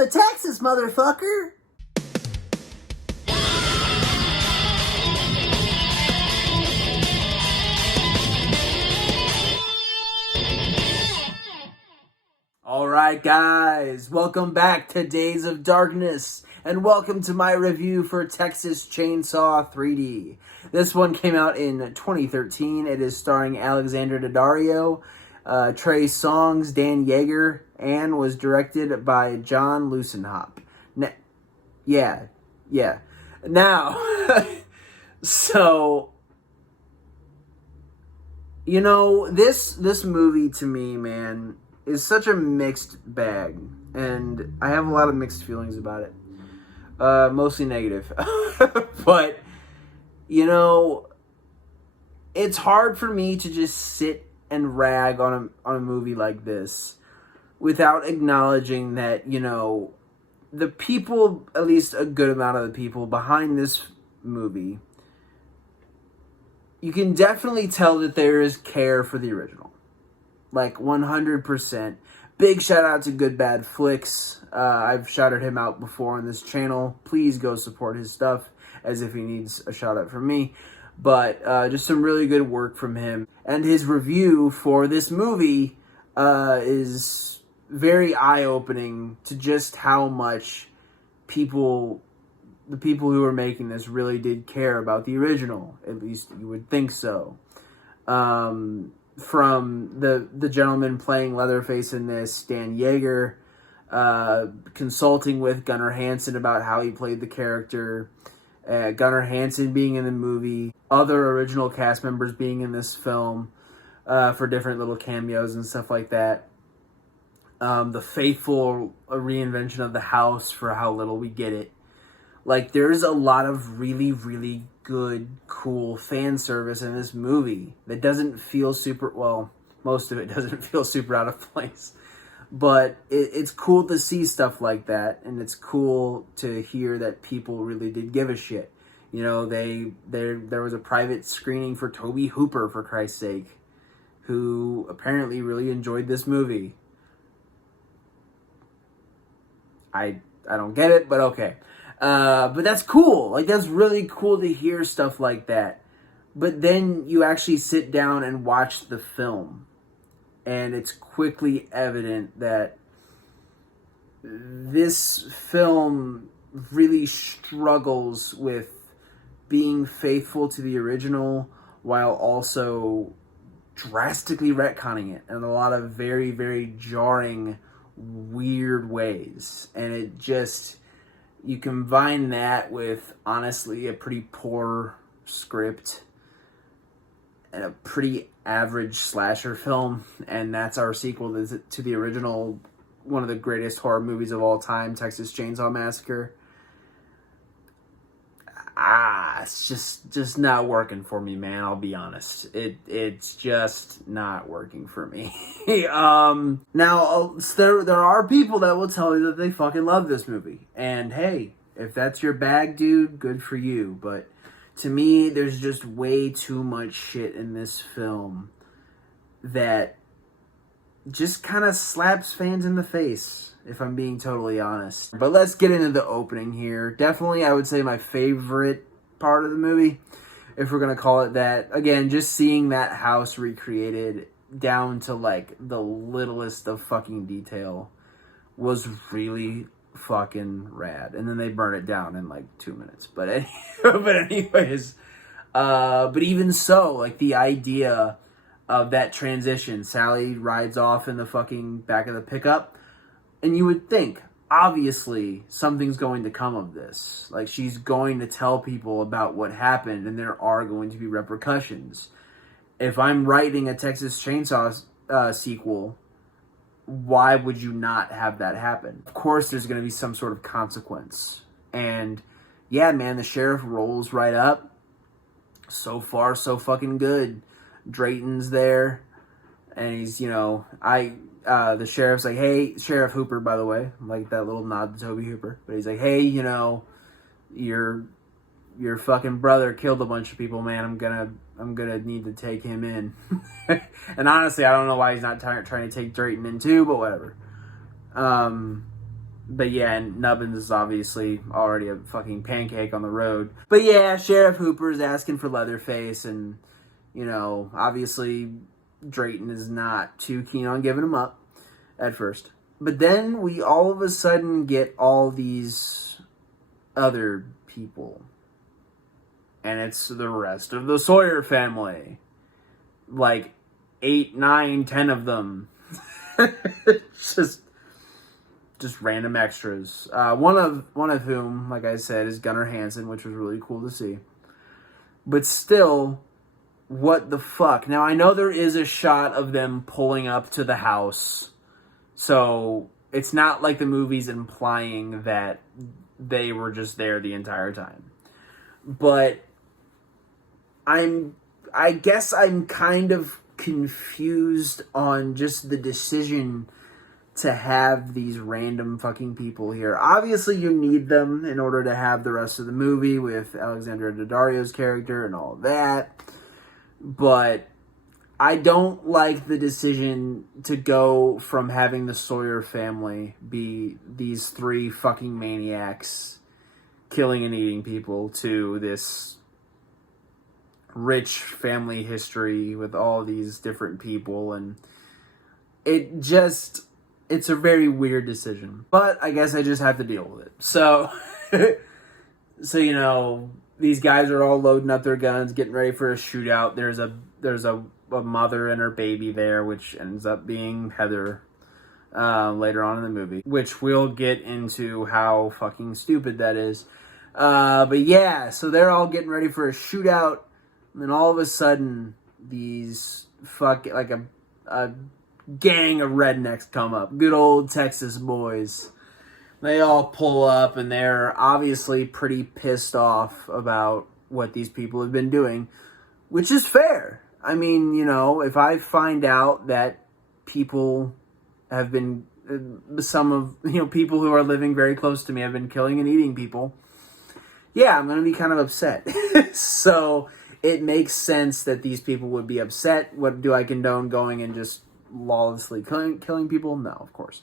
to Texas, motherfucker! Alright guys, welcome back to Days of Darkness, and welcome to my review for Texas Chainsaw 3D. This one came out in 2013. It is starring Alexander Daddario, Trey Songz, Dan Yeager, and was directed by John Lucenhop. Yeah. Now, so, you know, this movie to me, man, is such a mixed bag, and I have a lot of mixed feelings about it. Mostly negative. But, you know, it's hard for me to just sit and rag on a movie like this without acknowledging that, you know, the people, at least a good amount of the people behind this movie, you can definitely tell that there is care for the original. Like 100%. Big shout out to Good Bad Flicks. I've shouted him out before on this channel. Please go support his stuff, as if he needs a shout out from me. But just some really good work from him. And his review for this movie is very eye-opening to just how much the people who were making this really did care about the original. At least you would think so. From the gentleman playing Leatherface in this, Dan Yeager, consulting with Gunnar Hansen about how he played the character, Gunnar Hansen being in the movie, other original cast members being in this film for different little cameos and stuff like that. The faithful reinvention of the house for how little we get it. Like, there's a lot of really, really good, cool fan service in this movie that doesn't feel super, well, most of it doesn't feel super out of place. But it's cool to see stuff like that, and it's cool to hear that people really did give a shit. You know, there was a private screening for Toby Hooper, for Christ's sake, who apparently really enjoyed this movie. I don't get it, but okay. But that's cool. Like, that's really cool to hear stuff like that. But then you actually sit down and watch the film, and it's quickly evident that this film really struggles with being faithful to the original while also drastically retconning it in a lot of very, very jarring, weird ways. And it just, you combine that with, honestly, a pretty poor script and a pretty average slasher film, and that's our sequel to the original, one of the greatest horror movies of all time, Texas Chainsaw Massacre. It's just not working for me, man. I'll be honest. It's just not working for me. Now, there are people that will tell you that they fucking love this movie. And hey, if that's your bag, dude, good for you. But to me, there's just way too much shit in this film that just kind of slaps fans in the face, if I'm being totally honest. But let's get into the opening here. Definitely, I would say my favorite part of the movie, if we're going to call it that. Again, just seeing that house recreated down to, like, the littlest of fucking detail was really fucking rad. And then they burn it down in, like, 2 minutes. But anyways, but even so, like, the idea of that transition, Sally rides off in the fucking back of the pickup, and you would think, obviously, something's going to come of this. Like, she's going to tell people about what happened, and there are going to be repercussions. If I'm writing a Texas Chainsaw sequel, why would you not have that happen? Of course, there's going to be some sort of consequence. And yeah, man, the sheriff rolls right up. So far, so fucking good. Drayton's there, and he's, you know, the sheriff's like, hey, Sheriff Hooper, by the way, like that little nod to Toby Hooper, but he's like, hey, you know, your fucking brother killed a bunch of people, man. I'm gonna need to take him in. And honestly, I don't know why he's not trying to take Drayton in too, but whatever. But yeah, and Nubbins is obviously already a fucking pancake on the road. But yeah, Sheriff Hooper is asking for Leatherface, and, you know, obviously Drayton is not too keen on giving him up at first. But then we all of a sudden get all these other people. And it's the rest of the Sawyer family. Like 8, 9, 10 of them. just random extras. One of whom, like I said, is Gunnar Hansen, which was really cool to see. But still, what the fuck? Now, I know there is a shot of them pulling up to the house, so it's not like the movie's implying that they were just there the entire time. But I guess I'm kind of confused on just the decision to have these random fucking people here. Obviously, you need them in order to have the rest of the movie with Alexandra Daddario's character and all that. But I don't like the decision to go from having the Sawyer family be these 3 fucking maniacs killing and eating people to this rich family history with all these different people, and it's a very weird decision, but I guess I just have to deal with it. So you know, these guys are all loading up their guns, getting ready for a shootout. There's a mother and her baby there, which ends up being Heather later on in the movie, which we'll get into how fucking stupid that is. But yeah, so they're all getting ready for a shootout. And then all of a sudden, these a gang of rednecks come up. Good old Texas boys. They all pull up, and they're obviously pretty pissed off about what these people have been doing, which is fair. I mean, you know, if I find out that people have been, people who are living very close to me have been killing and eating people, yeah, I'm going to be kind of upset. So it makes sense that these people would be upset. What do I condone going and just lawlessly killing people? No, of course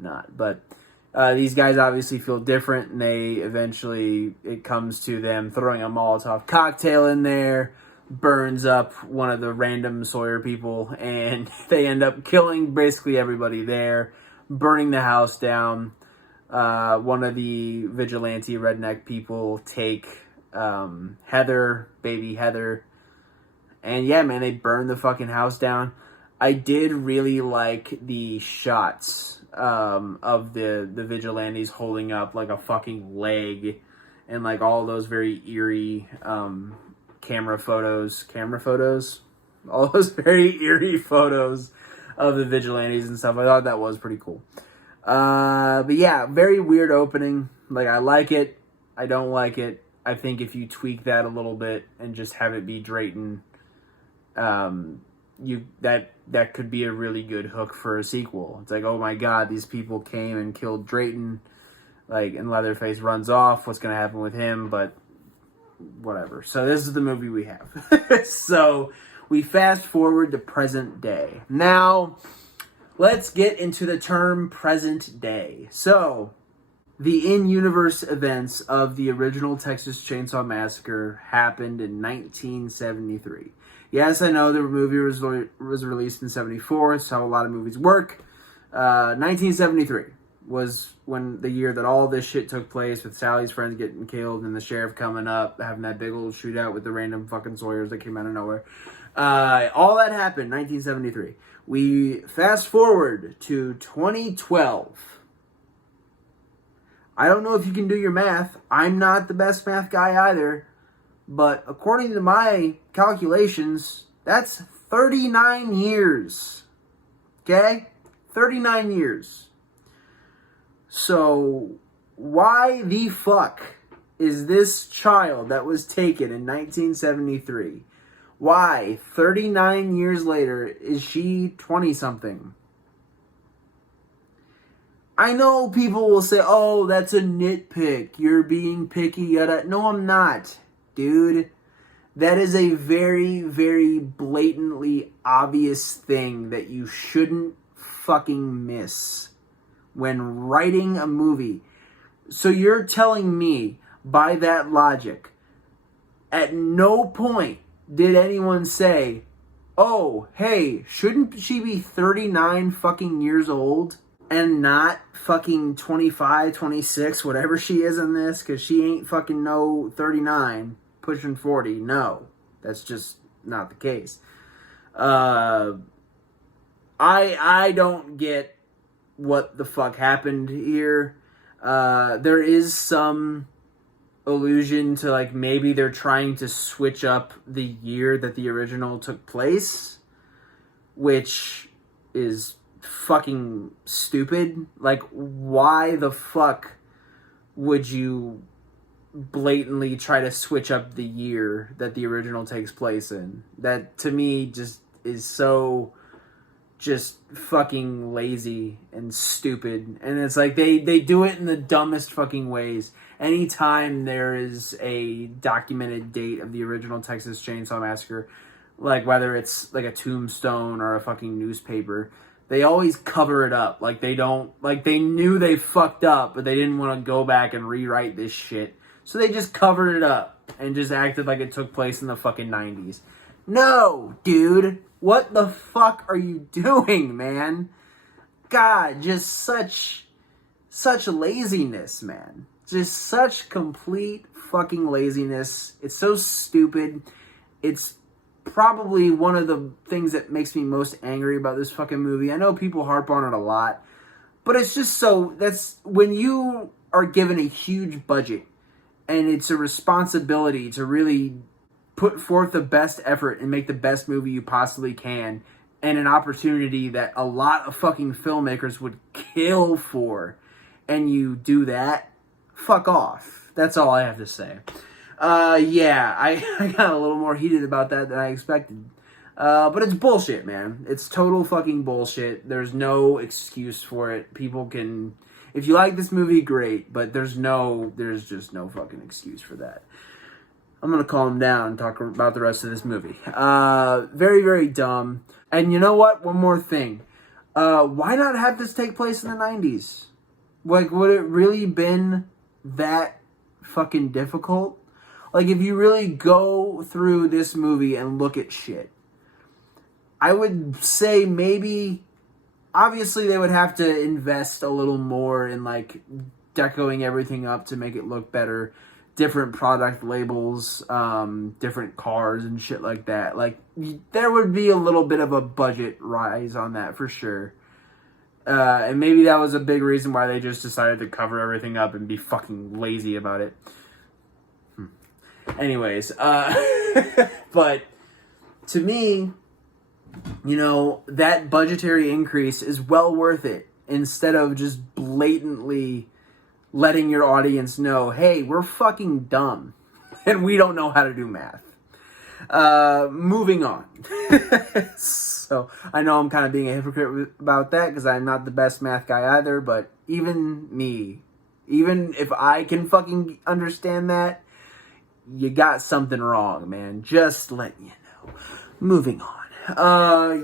not. But these guys obviously feel different, and it comes to them throwing a Molotov cocktail in there, burns up one of the random Sawyer people, and they end up killing basically everybody there, burning the house down. One of the vigilante redneck people take baby Heather, and yeah, man, they burn the fucking house down. I did really like the shots of the vigilantes holding up like a fucking leg, and like all those very eerie camera photos, all those very eerie photos of the vigilantes and stuff. I thought that was pretty cool. But yeah, very weird opening. Like, I like it. I don't like it. I think if you tweak that a little bit and just have it be Drayton, that could be a really good hook for a sequel. It's like, oh my god, these people came and killed Drayton, like, and Leatherface runs off. What's gonna happen with him? But whatever. So this is the movie we have. So we fast forward to present day. Now, let's get into the term present day. So, the in-universe events of the original Texas Chainsaw Massacre happened in 1973. Yes, I know the movie was released in 74. It's how a lot of movies work. 1973 was when the year that all this shit took place, with Sally's friends getting killed and the sheriff coming up, having that big old shootout with the random fucking Sawyers that came out of nowhere. All that happened in 1973. We fast forward to 2012. I don't know if you can do your math. I'm not the best math guy either. But according to my calculations, that's 39 years. Okay? 39 years. So, why the fuck is this child that was taken in 1973? Why, 39 years later, is she 20-something? I know people will say, oh, that's a nitpick. You're being picky. Yada. No, I'm not, dude. That is a very, very blatantly obvious thing that you shouldn't fucking miss when writing a movie. So you're telling me, by that logic, at no point did anyone say, oh, hey, shouldn't she be 39 fucking years old and not fucking 25, 26, whatever she is in this? Because she ain't fucking no 39, pushing 40. No, that's just not the case. I don't get what the fuck happened here. There is some allusion to, like, maybe they're trying to switch up the year that the original took place, which is fucking stupid. Like, why the fuck would you blatantly try to switch up the year that the original takes place in? That, to me, just is so just fucking lazy and stupid. And it's like they do it in the dumbest fucking ways. Anytime there is a documented date of the original Texas Chainsaw Massacre, like whether it's like a tombstone or a fucking newspaper, they always cover it up. Like they don't, like they knew they fucked up, but they didn't want to go back and rewrite this shit. So they just covered it up and just acted like it took place in the fucking 90s. No, dude. What the fuck are you doing, man? God, just such laziness, man. Just such complete fucking laziness. It's so stupid. It's probably one of the things that makes me most angry about this fucking movie. I know people harp on it a lot, but it's just that's when you are given a huge budget and it's a responsibility to really put forth the best effort and make the best movie you possibly can, and an opportunity that a lot of fucking filmmakers would kill for, and you do that, fuck off. That's all I have to say. Yeah, I got a little more heated about that than I expected. But it's bullshit, man. It's total fucking bullshit. There's no excuse for it. People can... If you like this movie, great, but there's just no fucking excuse for that. I'm going to calm down and talk about the rest of this movie. Very, very dumb. And you know what? One more thing. Why not have this take place in the 90s? Like, would it really been that fucking difficult? Like, if you really go through this movie and look at shit, I would say maybe... Obviously, they would have to invest a little more in, like, decoing everything up to make it look better. Different product labels, different cars and shit like that. Like, there would be a little bit of a budget rise on that for sure. And maybe that was a big reason why they just decided to cover everything up and be fucking lazy about it. Anyways, but to me, you know, that budgetary increase is well worth it instead of just blatantly letting your audience know, hey, we're fucking dumb and we don't know how to do math. Moving on. So I know I'm kind of being a hypocrite about that because I'm not the best math guy either, but even me, even if I can fucking understand that, you got something wrong, man. Just letting you know. Moving on.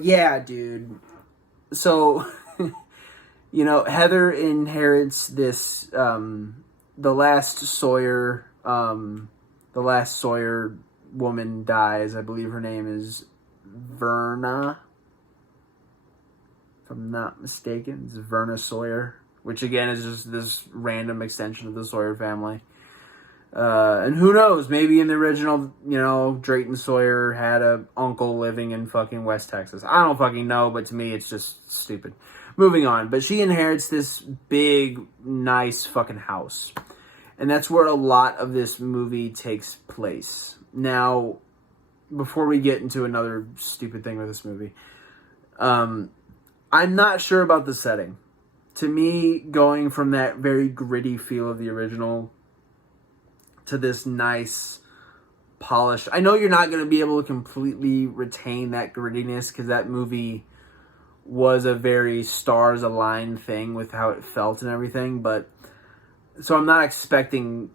Yeah, dude. So, you know, Heather inherits this, the last Sawyer woman dies. I believe her name is Verna. If I'm not mistaken, it's Verna Sawyer, which again is just this random extension of the Sawyer family. And who knows, maybe in the original, you know, Drayton Sawyer had a uncle living in fucking West Texas. I don't fucking know, but to me it's just stupid. Moving on, but she inherits this big, nice fucking house. And that's where a lot of this movie takes place. Now, before we get into another stupid thing with this movie, I'm not sure about the setting. To me, going from that very gritty feel of the original to this nice, polished... I know you're not going to be able to completely retain that grittiness because that movie was a very stars-aligned thing with how it felt and everything, but... So I'm not expecting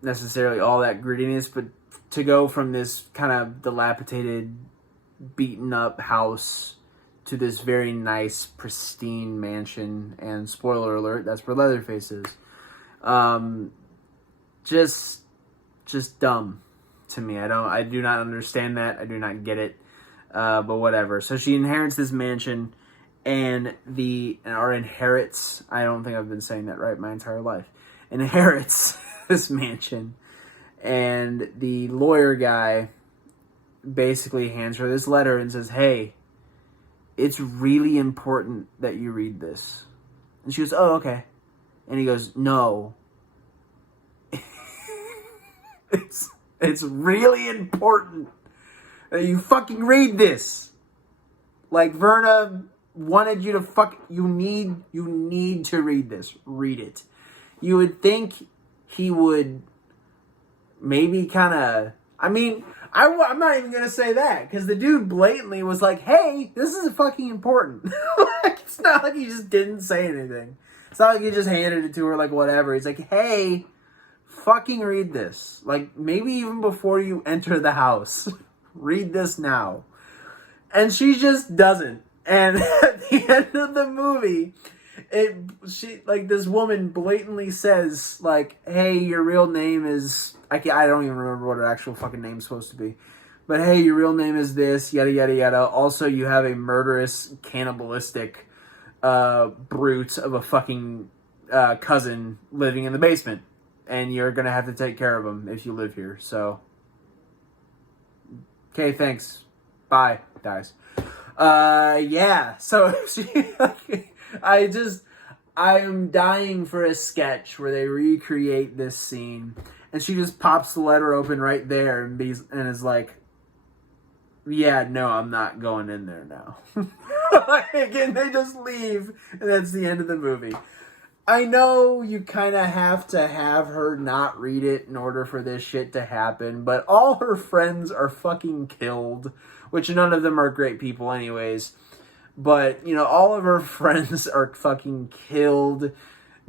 necessarily all that grittiness, but to go from this kind of dilapidated, beaten-up house to this very nice, pristine mansion. And spoiler alert, that's where Leatherface is. Just dumb to me. I do not understand that. I do not get it. But whatever. So she inherits this mansion, or inherits. I don't think I've been saying that right my entire life. Inherits this mansion, and the lawyer guy basically hands her this letter and says, "Hey, it's really important that you read this." And she goes, "Oh, okay." And he goes, "No, it's really important that you fucking read this. Like, Verna wanted you to you need to read this. Read it." You would think he would maybe kind of, I'm not even going to say that, because the dude blatantly was like, "Hey, this is fucking important." Like, it's not like he just didn't say anything. It's not like he just handed it to her like whatever. He's like, "Hey, fucking read this. Like, maybe even before you enter the house. Read this now." And she just doesn't. And at the end of the movie, this woman blatantly says, like, "Hey, your real name is," I don't even remember what her actual fucking name's supposed to be. But, "Hey, your real name is this, yada, yada, yada. Also, you have a murderous, cannibalistic brute of a fucking cousin living in the basement. And you're going to have to take care of him if you live here. So, okay, thanks. Bye." Dies. Yeah. So, I'm dying for a sketch where they recreate this scene. And she just pops the letter open right there and is like, "Yeah, no, I'm not going in there now." Again, they just leave, and that's the end of the movie. I know you kind of have to have her not read it in order for this shit to happen, but all her friends are fucking killed, which none of them are great people anyways. But, all of her friends are fucking killed.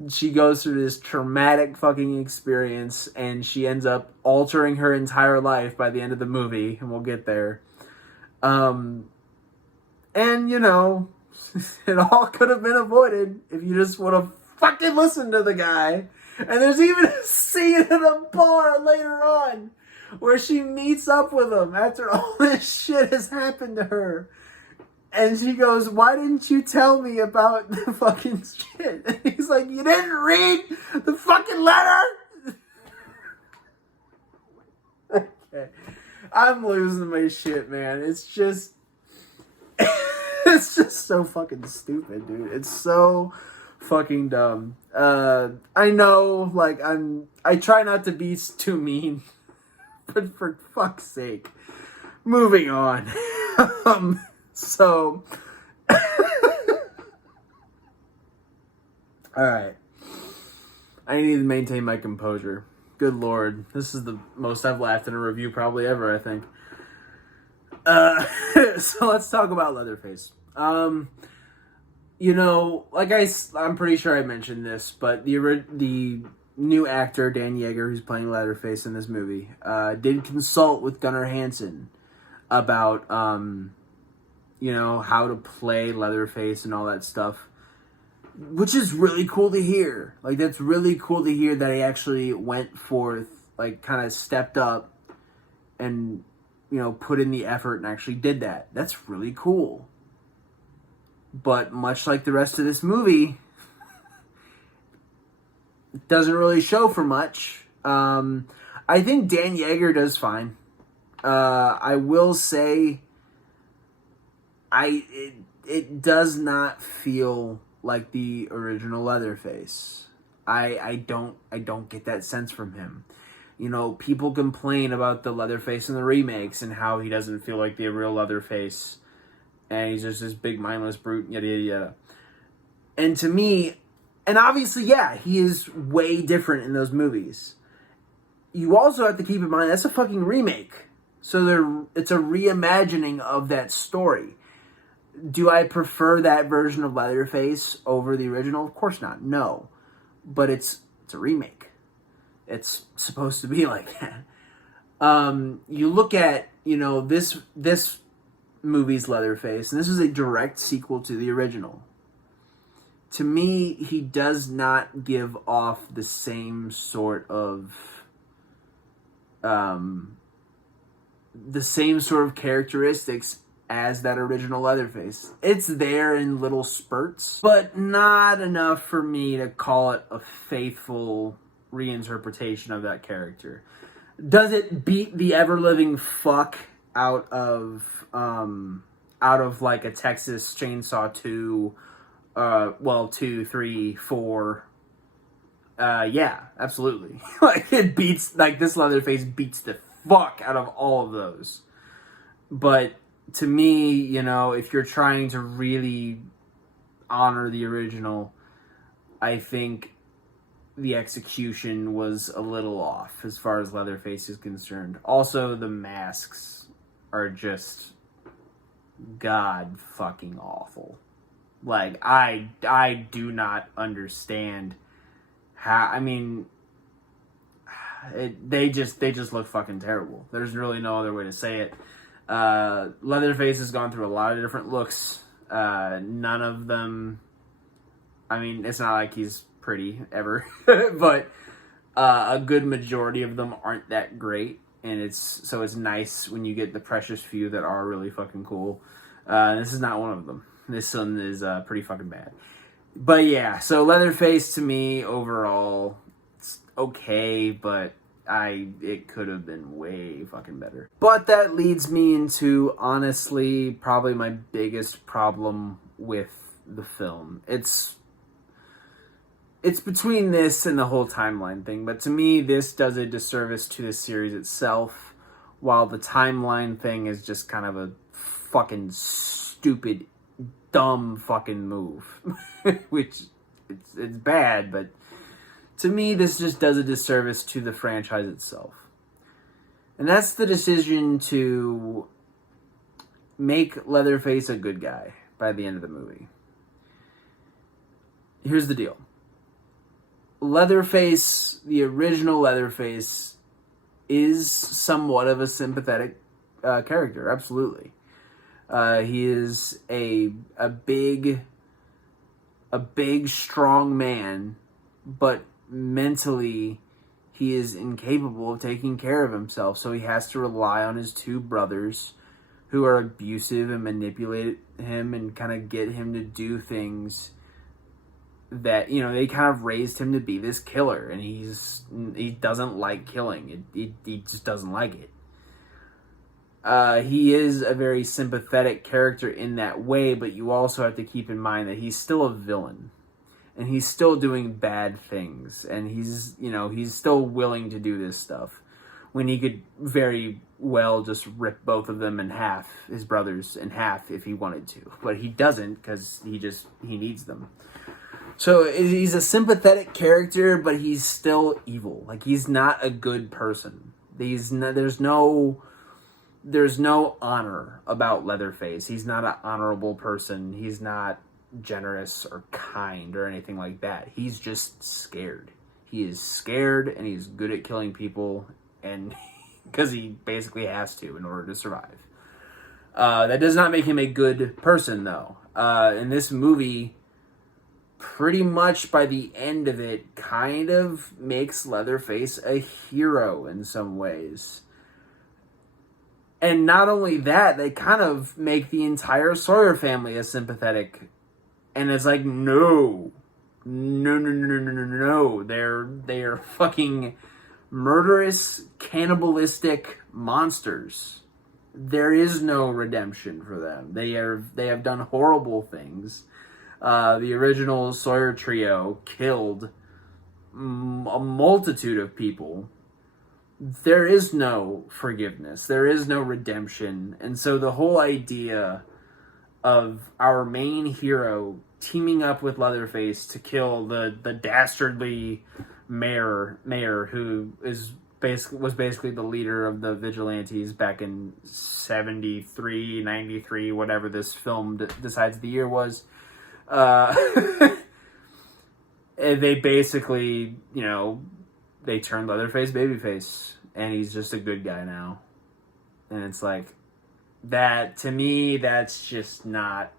She goes through this traumatic fucking experience, and she ends up altering her entire life by the end of the movie, and we'll get there. And, it all could have been avoided if you just would have fucking listened to the guy. And there's even a scene in a bar later on where she meets up with him after all this shit has happened to her. And she goes, "Why didn't you tell me about the fucking shit?" And he's like, "You didn't read the fucking letter?" Okay. I'm losing my shit, man. It's just so fucking stupid, dude. It's so fucking dumb. I know, like, I try not to be too mean, but for fuck's sake, moving on. So, alright. I need to maintain my composure. Good lord. This is the most I've laughed in a review probably ever, I think. So let's talk about Leatherface. I'm pretty sure I mentioned this, but the new actor, Dan Yeager, who's playing Leatherface in this movie, did consult with Gunnar Hansen about, how to play Leatherface and all that stuff, which is really cool to hear. Like, that's really cool to hear that he actually went forth, like, kind of stepped up and, put in the effort and actually did that. That's really cool. But much like the rest of this movie, it doesn't really show for much. I think Dan Yeager does fine. I will say, it does not feel like the original Leatherface. I don't get that sense from him. People complain about the Leatherface in the remakes and how he doesn't feel like the real Leatherface, and he's just this big mindless brute, yada yada yada. And to me, and obviously, yeah, he is way different in those movies. You also have to keep in mind that's a fucking remake, so it's a reimagining of that story. Do I prefer that version of Leatherface over the original? Of course not. No. But it's a remake. It's supposed to be like that. You look at, this movie's Leatherface, and this is a direct sequel to the original, to me, he does not give off the same sort of characteristics as that original Leatherface. It's there in little spurts, but not enough for me to call it a faithful reinterpretation of that character. Does it beat the ever-living fuck out of like a Texas Chainsaw 2, 2, 3, 4? Yeah, absolutely. Like, it beats, like, this Leatherface beats the fuck out of all of those. But to me, you know, if you're trying to really honor the original, I think the execution was a little off as far as Leatherface is concerned. Also, the masks are just god fucking awful. Like, I do not understand how, I mean, they just look fucking terrible. There's really no other way to say it. Leatherface has gone through a lot of different looks. None of them, I mean, it's not like he's pretty ever, but a good majority of them aren't that great, and it's nice when you get the precious few that are really fucking cool. This is not one of them. This one is pretty fucking bad. But yeah, so Leatherface to me overall, it's okay, but it could have been way fucking better. But that leads me into, honestly, probably my biggest problem with the film. It's between this and the whole timeline thing, but to me, this does a disservice to the series itself, while the timeline thing is just kind of a fucking stupid, dumb fucking move. Which, it's bad, but to me, this just does a disservice to the franchise itself. And that's the decision to make Leatherface a good guy by the end of the movie. Here's the deal. Leatherface, the original Leatherface, is somewhat of a sympathetic character, absolutely. He is a big, strong man, but mentally he is incapable of taking care of himself, so he has to rely on his two brothers who are abusive and manipulate him and kind of get him to do things that, you know, they kind of raised him to be this killer, and he doesn't like killing. He just doesn't like it. He is a very sympathetic character in that way, but you also have to keep in mind that he's still a villain. And he's still doing bad things. And he's still willing to do this stuff. When he could very well just rip both of them in half, his brothers in half, if he wanted to. But he doesn't, because he needs them. So he's a sympathetic character, but he's still evil. Like, he's not a good person. There's no honor about Leatherface. He's not an honorable person. He's not generous or kind or anything like that. He's just scared. He is scared, and he's good at killing people, and because he basically has to in order to survive. That does not make him a good person, though. In this movie, pretty much by the end of it, kind of makes Leatherface a hero in some ways. And not only that, they kind of make the entire Sawyer family a sympathetic. And it's like, no. They're fucking murderous, cannibalistic monsters. There is no redemption for them. They have done horrible things. The original Sawyer trio killed a multitude of people. There is no forgiveness. There is no redemption. And so the whole idea of our main hero teaming up with Leatherface to kill the dastardly mayor who was basically the leader of the vigilantes back in 73, 93, whatever this film decides the year was. They basically, they turned Leatherface babyface, and he's just a good guy now. And it's like, That, to me, that's just not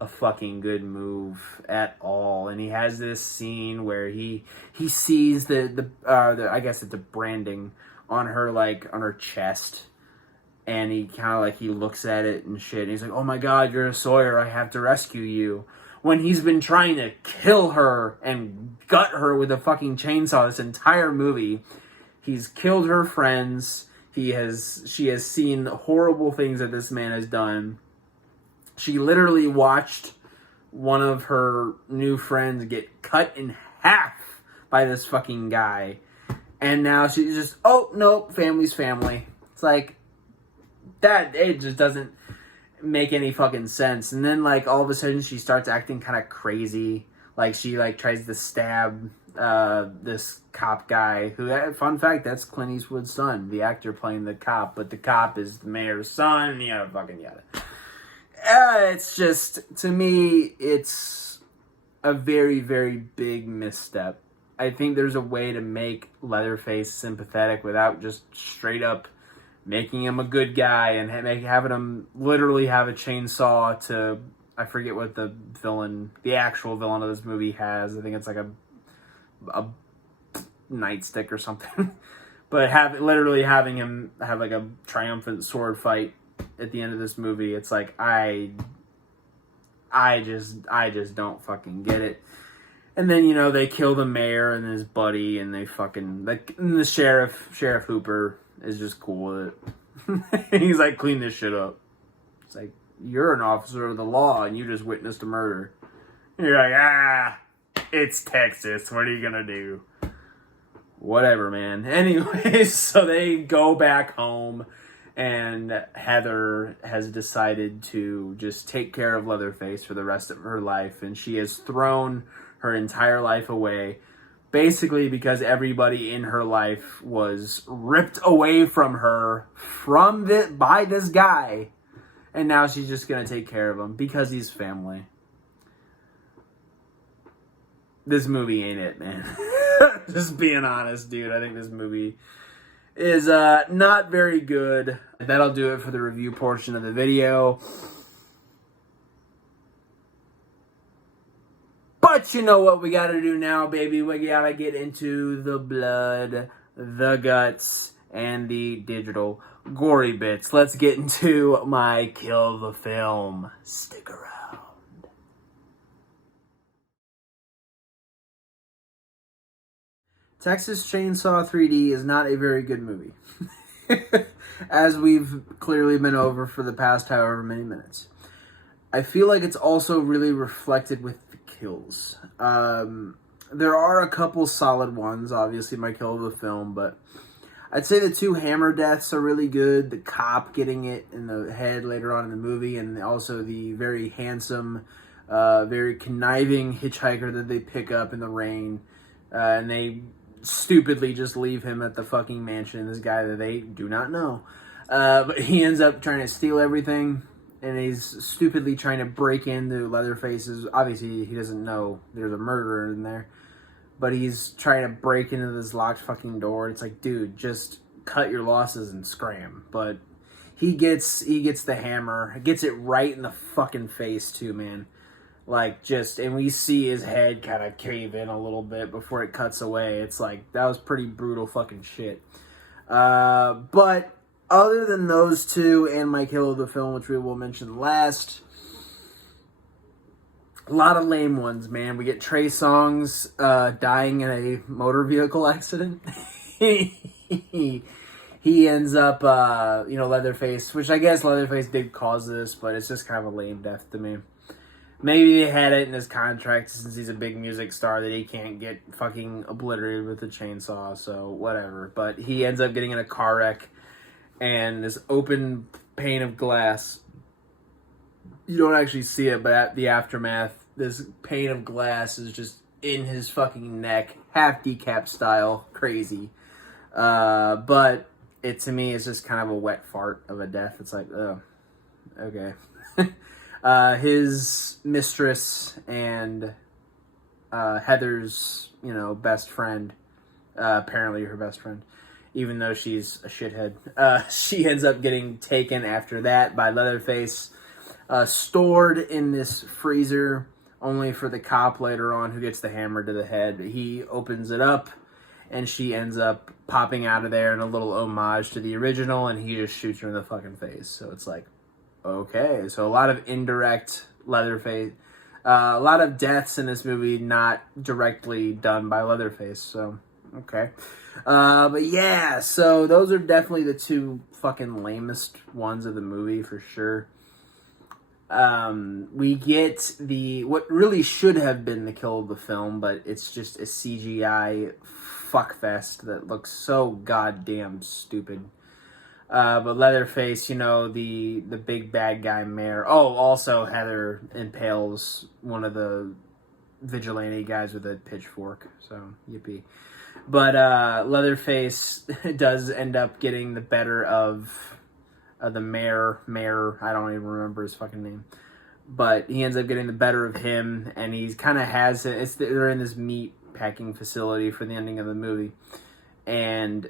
a fucking good move at all. And he has this scene where he sees the I guess it's the branding on her, like on her chest, and he kind of like he looks at it and shit, and he's like, oh my god, you're a Sawyer, I have to rescue you, when he's been trying to kill her and gut her with a fucking chainsaw this entire movie. He's killed her friends. She has seen horrible things that this man has done. She literally watched one of her new friends get cut in half by this fucking guy. And now she's just, oh, nope, family's family. It's like, that, it just doesn't make any fucking sense. And then, like, all of a sudden she starts acting kind of crazy. Like, she, like, tries to stab this cop guy who, fun fact, that's Clint Eastwood's son, the actor playing the cop, but the cop is the mayor's son, yada fucking yada. It's just, to me, it's a very, very big misstep. I think there's a way to make Leatherface sympathetic without just straight up making him a good guy and having him literally have a chainsaw to, I forget what the actual villain of this movie has. I think it's like a nightstick or something. But literally having him have like a triumphant sword fight at the end of this movie, it's like, I just don't fucking get it. And then, you know, they kill the mayor and his buddy, and they fucking, like, and the Sheriff Hooper is just cool with it. He's like, clean this shit up. It's like, you're an officer of the law and you just witnessed a murder. And you're like, it's Texas. What are you gonna do? Whatever, man. Anyways, so they go back home, and Heather has decided to just take care of Leatherface for the rest of her life, and she has thrown her entire life away, basically because everybody in her life was ripped away from her by this guy, and now she's just gonna take care of him because he's family. This movie ain't it, man. Just being honest, dude. I think this movie is not very good. That'll do it for the review portion of the video. But you know what we gotta do now, baby? We gotta get into the blood, the guts, and the digital gory bits. Let's get into my Kill the Film. Stick around. Texas Chainsaw 3D is not a very good movie. As we've clearly been over for the past however many minutes. I feel like it's also really reflected with the kills. There are a couple solid ones, obviously my Kill of the Film, but I'd say the two hammer deaths are really good. The cop getting it in the head later on in the movie, and also the very handsome, very conniving hitchhiker that they pick up in the rain. And they stupidly just leave him at the fucking mansion, this guy that they do not know. But he ends up trying to steal everything, and he's stupidly trying to break into Leatherface's. Obviously, he doesn't know there's a murderer in there, but he's trying to break into this locked fucking door. It's like, dude, just cut your losses and scram. But he gets the hammer, gets it right in the fucking face too, man. Like, just, and we see his head kind of cave in a little bit before it cuts away. It's like, that was pretty brutal fucking shit. But other than those two and my Kill of the Film, which we will mention last, a lot of lame ones, man. We get Trey Songz dying in a motor vehicle accident. He ends up, Leatherface, which I guess Leatherface did cause this, but it's just kind of a lame death to me. Maybe they had it in his contract since he's a big music star that he can't get fucking obliterated with a chainsaw, so whatever. But he ends up getting in a car wreck, and this open pane of glass, you don't actually see it, but at the aftermath, this pane of glass is just in his fucking neck, half decap style, crazy. But it, to me, is just kind of a wet fart of a death. It's like, oh, okay. His mistress and Heather's, best friend, apparently her best friend, even though she's a shithead. She ends up getting taken after that by Leatherface, stored in this freezer, only for the cop later on who gets the hammer to the head. He opens it up, and she ends up popping out of there in a little homage to the original, and he just shoots her in the fucking face. So it's like, okay. So a lot of indirect Leatherface, a lot of deaths in this movie not directly done by Leatherface. So, okay. But yeah, so those are definitely the two fucking lamest ones of the movie for sure. We get what really should have been the kill of the film, but it's just a CGI fuckfest that looks so goddamn stupid. But Leatherface, the big bad guy mayor. Oh, also Heather impales one of the vigilante guys with a pitchfork. So, yippee. But Leatherface does end up getting the better of the mayor, I don't even remember his fucking name, but he ends up getting the better of him, and he's kind of they're in this meat packing facility for the ending of the movie, and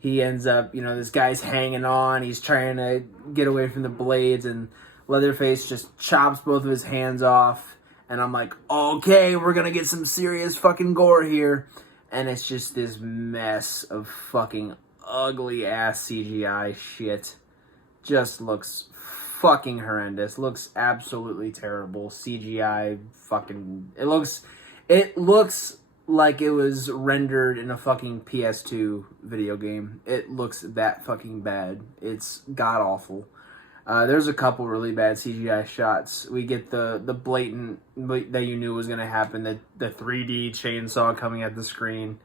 he ends up, this guy's hanging on, he's trying to get away from the blades, and Leatherface just chops both of his hands off, and I'm like, okay, we're gonna get some serious fucking gore here, and it's just this mess of fucking ugly ass CGI shit. Just looks fucking horrendous. Looks absolutely terrible. CGI fucking... It looks like it was rendered in a fucking PS2 video game. It looks that fucking bad. It's god awful. There's a couple really bad CGI shots. We get the blatant that you knew was going to happen, the 3D chainsaw coming at the screen,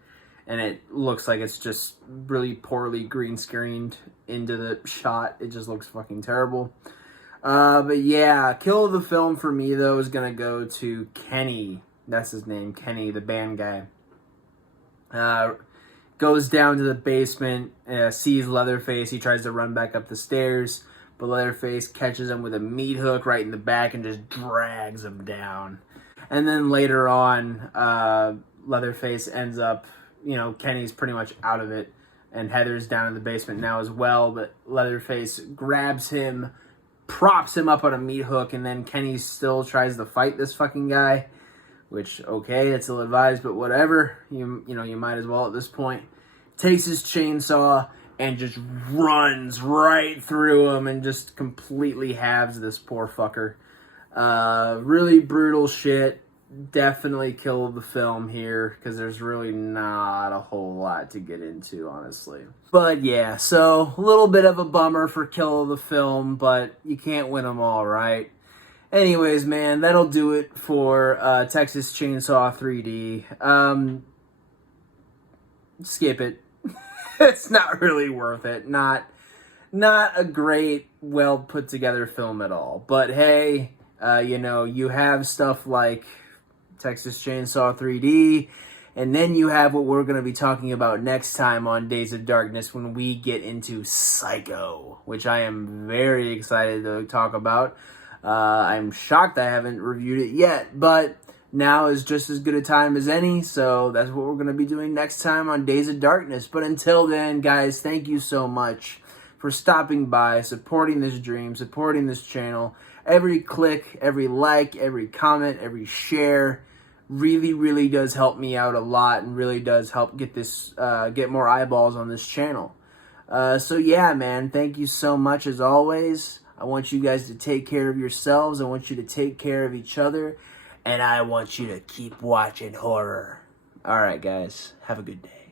and it looks like it's just really poorly green screened into the shot. It just looks fucking terrible. But yeah, kill of the film for me, though, is going to go to Kenny. That's his name, Kenny, the band guy. Goes down to the basement, sees Leatherface. He tries to run back up the stairs, but Leatherface catches him with a meat hook right in the back and just drags him down. And then later on, Leatherface ends up... Kenny's pretty much out of it, and Heather's down in the basement now as well, but Leatherface grabs him, props him up on a meat hook, and then Kenny still tries to fight this fucking guy, which, okay, it's ill-advised, but whatever. You might as well at this point. Takes his chainsaw and just runs right through him and just completely halves this poor fucker. Really brutal shit. Definitely kill the film here, because there's really not a whole lot to get into, honestly. But yeah, so a little bit of a bummer for kill of the film, but you can't win them all, right? Anyways, man, that'll do it for Texas Chainsaw 3D. Skip it. It's not really worth it. Not a great, well put together film at all. But hey, you have stuff like Texas Chainsaw 3D, and then you have what we're going to be talking about next time on Days of Darkness when we get into Psycho, which I am very excited to talk about. I'm shocked I haven't reviewed it yet, but now is just as good a time as any, so that's what we're going to be doing next time on Days of Darkness. But until then, guys, thank you so much for stopping by, supporting this dream, supporting this channel. Every click, every like, every comment, every share really, really does help me out a lot, and really does help get more eyeballs on this channel. So yeah, man, thank you so much as always. I want you guys to take care of yourselves. I want you to take care of each other. And I want you to keep watching horror. All right, guys. Have a good day.